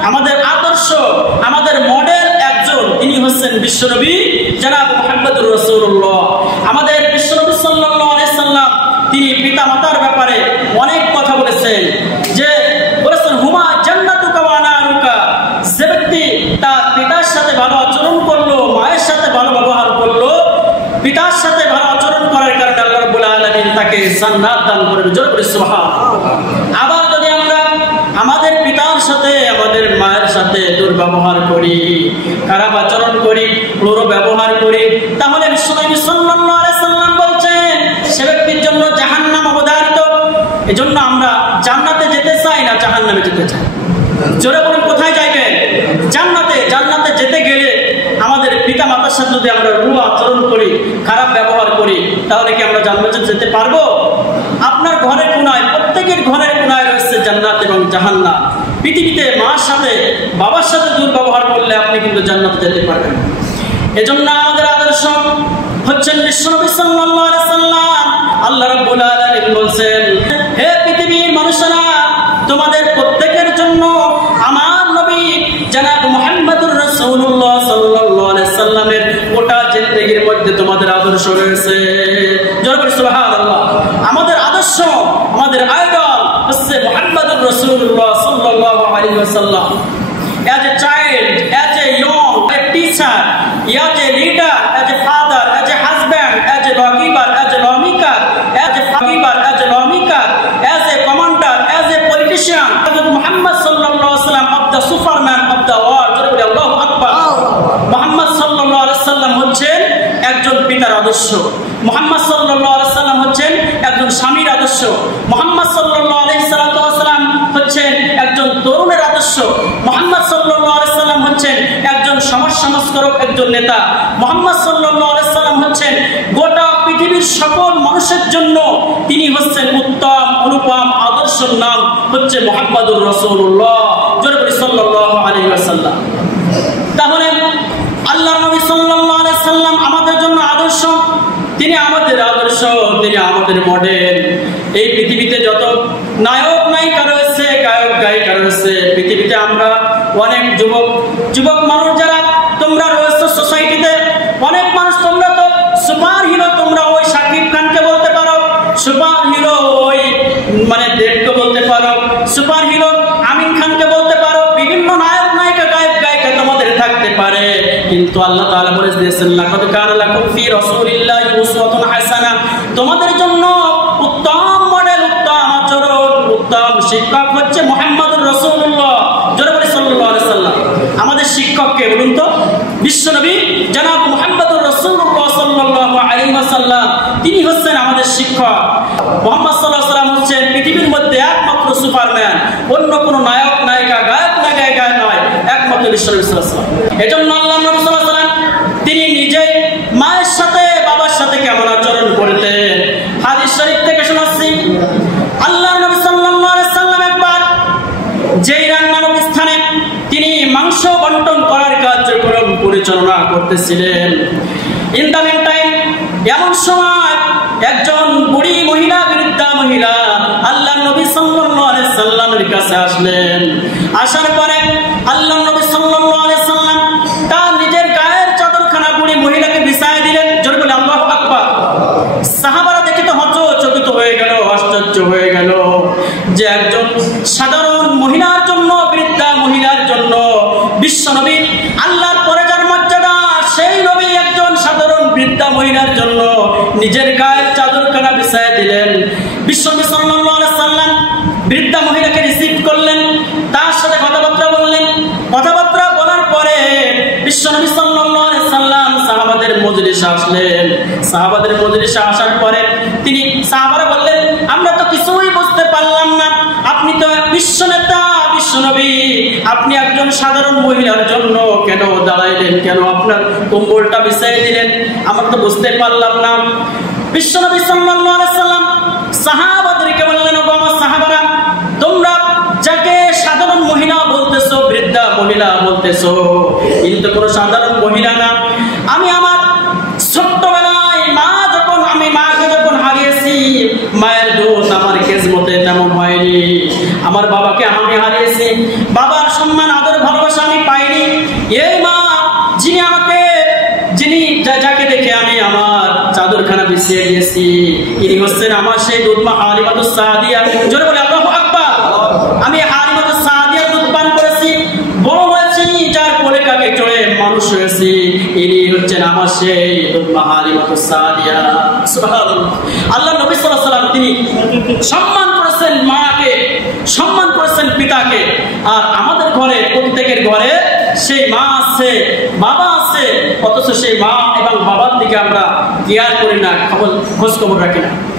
আমাদের আদর্শ, আমাদের মডেল একজন, তিনি হচ্ছেন বিশ্বনবী জনাব মুহাম্মদুর রাসূলুল্লাহ। আমাদের বিশ্বনবী সাল্লাল্লাহু আলাইহি সাল্লাম তিনি পিতা মাতার ব্যাপারে অনেক কথা বলেছেন, যে বলেছেন হুমা জান্নাতুকা ওয়া নারুকা, যে ব্যক্তি তার পিতার সাথে ভালো আচরণ করলো, মায়ের সাথে ভালো ব্যবহার করলো, পিতার সাথে ভালো আচরণ করার কারণে আল্লাহ রাব্বুল আলামিন তাকে জান্নাত দান করবে। জোরে বলি সুবহানাল্লাহ। আবার যদি আমরা আমাদের পিতার সাথে, আমাদের মায়ের সাথে দুর্ব্যবহার করি, খারাপ আচরণ করি, ক্রূর ব্যবহার করি, তাহলে বিশ্বনবী সাল্লাল্লাহু আলাইহি সাল্লাম বলছেন সে ব্যক্তির জন্য জাহান্নাম অবধারিত। এজন্য আমরা জান্নাতে যেতে চাই না জাহান্নামে যেতে চাই? জোরে বলুন, কোথায় যাইবেন? জান্নাতে। জান্নাতে যেতে গেলে আমাদের পিতা মাতার সাথে যদি আমরা রূঢ় আচরণ করি, খারাপ ব্যবহার করি, তাহলে কি আমরা জান্নাতে যেতে পারবো? আপনার ঘরের কোনায়, প্রত্যেকের ঘরের কোনায় রয়েছে জান্নাত এবং জাহান্নাম। পৃথিবীতে মার সাথে, বাবার সাথে দুর্ব্যবহার করলে আপনি কিন্তু জান্নাতে যেতে পারবেন। এজন্য আমাদের আদর্শ হচ্ছেন বিশ্বনবী সাল্লাল্লাহু আলাইহি সাল্লাম। আল্লাহ রাব্বুল আলামিন বলেন, হে পৃথিবীর মানুষেরা, তোমাদের প্রত্যেকের জন্য আমার নবী জনাব মুহাম্মদুর রাসূলুল্লাহ সাল্লাল্লাহু আলাইহি সাল্লামের গোটা জিন্দেগীর মধ্যে তোমাদের আদর্শ রয়েছে। জোরে বলি সুবহানাল্লাহ। আমাদের আদর্শ, আমাদের আইডল হচ্ছে মুহাম্মদুর রাসূলুল্লাহ সাল্লাল্লাহু আলাইহি ওয়াসাল্লাম। As a child, as a young, a teacher, as a leader, as a father, as a husband, as a lawgiver, as a lawmaker, as a forgiver, as a lawmaker, as a commander, as a politician, Muhammad sallallahu alaihi wasallam of the superman of the world. Allahu Akbar. Muhammad sallallahu alaihi wasallam হচ্ছেন একজন পিতার আদর্শ। মুহাম্মদ সাল্লাল্লাহু আলাইহি সাল্লাম হচ্ছেন একজন স্বামীর আদর্শ। মুহাম্মদ সাল্লাল্লাহু আলাইহি সাল্লাম হচ্ছেন একজন তরুণের আদর্শ। মুহাম্মদ সাল্লাল্লাহু আলাইহি সাল্লাম হচ্ছেন একজন সমাজ সংস্কারক, একজন নেতা। মুহাম্মদ সাল্লাল্লাহু আলাইহি সাল্লাম হচ্ছেন গোটা পৃথিবীর সকল মানুষের জন্য তিনি হচ্ছেন উত্তম অনুপম আদর্শের নাম হচ্ছে মুহাম্মদুর রাসূলুল্লাহ। জোরে বলি সাল্লাল্লাহু আলাইহি ওয়াসাল্লাম। তাহলে আল্লাহর নবী সাল্লাল্লাহু আলাইহি সাল্লাম আমাদের জন্য আদর্শ, তিনি আমাদের আদর্শ, তিনি আমাদের মডেল। এই পৃথিবীতে যত নায়ক নায়িকা রয়েছে, গায়ক গায়িকা রয়েছে, পৃথিবীতে আমরা অনেক যুবক মানুষ যারা তোমরা রয়েছে সোসাইটিতে, অনেক মানুষ তোমরা তো সুপার হিরো, তোমরা ওই শাকিব খানকে বলতে পারো, সুপার হিরো ওই মানে দেবকে বলতে পারো, সুপার হিরো আমিন খানকে বলতে পারো, বিভিন্ন নায়ক নায়িকা গায়ক গায়িকা তোমাদের থাকতে পারে, কিন্তু আল্লাহ তাআলা বলে দিয়েছেন লাকাদ কানা লাকুম ফি রাসূলিল্লাহি উসওয়াতুন হাসানাহ, তোমাদের জন্য উত্তম মডেল, উত্তম আচরণ, উত্তম শিক্ষক হচ্ছে মুহাম্মদুর রাসূলুল্লাহ। জোরে বলি সাল্লাল্লাহু আলাইহি সাল্লাম। আমাদের শিক্ষক কে বলুন তো? বিশ্বনবী জনাব মুহাম্মদুর রাসূলুল্লাহ সাল্লাল্লাহু আলাইহি ওয়াসাল্লাম, তিনি হচ্ছেন আমাদের শিক্ষক। মুহাম্মদ সাল্লাল্লাহু আলাইহি ওয়াসাল্লাম হচ্ছেন পৃথিবীর মধ্যে একমাত্র সুপারম্যান, অন্য কোনো নায়ক নায়িকা গায়ক নায়িকা নয়, একমাত্র বিশ্বনবী সাল্লাল্লাহু আলাইহি ওয়াসাল্লাম। এজন্য আল্লাহ নবী সাল্লাল্লাহু আলাইহি ওয়াসাল্লাম তিনি নিজে মায়ের সাথে বাবার সাথে কেমন আচরণ করতেন হাদিস শরীফ থেকে শোনাচ্ছি। আল্লাহ নবী সাল্লাল্লাহু আলাইহি সাল্লাম একবার যেই রান্নার স্থানে তিনি মাংস বন্টন করার কার্যক্রম পরিচালনা করতেছিলেন, ইন দ্য মিন টাইম এমন সময় একজন বুড়ি মহিলা, বৃদ্ধা মহিলা আল্লাহ নবী সাল্লাল্লাহু আলাইহি সাল্লামের কাছে আসলেন। আসার পরে আল্লাহ নবী সাল্লাল্লাহু আলাইহি সাল্লাম তার নিজের গায়ের চাদরখানা বুড়ি মহিলাকে বিছায় দিলেন। জোরে বলে আল্লাহু আকবার। সাহাবারা দেখে তো হতচকিত হয়ে গেল, আশ্চর্য হয়ে গেল যে একজন সাধারণ মহিলার জন্য, বৃদ্ধা মহিলার জন্য বিশ্বনবী আল্লাহর পরে যার মর্যাদা, সেই নবী একজন সাধারণ বৃদ্ধা মহিলার জন্য নিজের গায়ের চাদরখানা বিছায় দিলেন। বিশ্বনবী সাল্লাল্লাহু আলাইহি সাল্লাম বৃদ্ধা মহিলাকে রিসিভ করলেন, তার সাথে কথাবার্তা বললেন। কথাবার্তা বলার পরে বিশ্বনবী সাল্লাল্লাহু আলাইহি সাল্লাম সাহাবাদের মজলিসে আসলেন। সাহাবাদের মজলিসে আসার পরে তিনি সাহাবারা বললেন, আমরা তো কিছুই বুঝতে পারলাম না, আপনি তো বিশ্বনেতা, বিশ্বনবী, আপনি একজন সাধারণ মহিলার জন্য কেন দাঁড়াইলেন, কেন আপনার কম্বলটা বিছাই দিলেন, আমরা তো বুঝতে পারলাম না। বিশ্বনবী সাল্লাল্লাহু আলাইহি সাল্লাম সাহাবাদেরকে বললেন, ও আমার সাহাবারা, তোমরা যাকে সাধারণ মহিলা বলতেছো, বৃদ্ধা মহিলা বলতেছো, কিন্তু কোনো সাধারণ মহিলা না। আমি আমার ছোট্টবেলায় আমি মাকে যখন হারিয়েছি, মায়ের দুধ আমার কিসমতে তেমন হয়নি। আমার বাবাকে আমি হারিয়েছি, বাবার সম্মান আদর ছেড়ে দিয়েছি। ইনি হচ্ছেন আমার সেই দুধ মা হালিমাতুস সাদিয়া। জোরে বলে আল্লাহু আকবার। আমি হালিমাতুস সাদিয়ার দুধ পান করেছি, বড় হয়েছি, যার কোলে কাকে চড়ে মানুষ হয়েছি, ইনি হচ্ছেন আমার সেই দুধ মা হালিমাতুস সাদিয়া। সুবহানাল্লাহ। আল্লাহ নবী সাল্লাল্লাহু আলাইহি ওয়াসাল্লাম তিনি সম্মান করেছেন মাকে, সম্মান করেছেন পিতাকে। আর আমাদের ঘরে, প্রত্যেকের ঘরে সেই মা আছে, বাবা আছে, অথচ সেই মা এবং বাবার দিকে আমরা কেয়ার করি না, খোঁজ খবর রাখি না।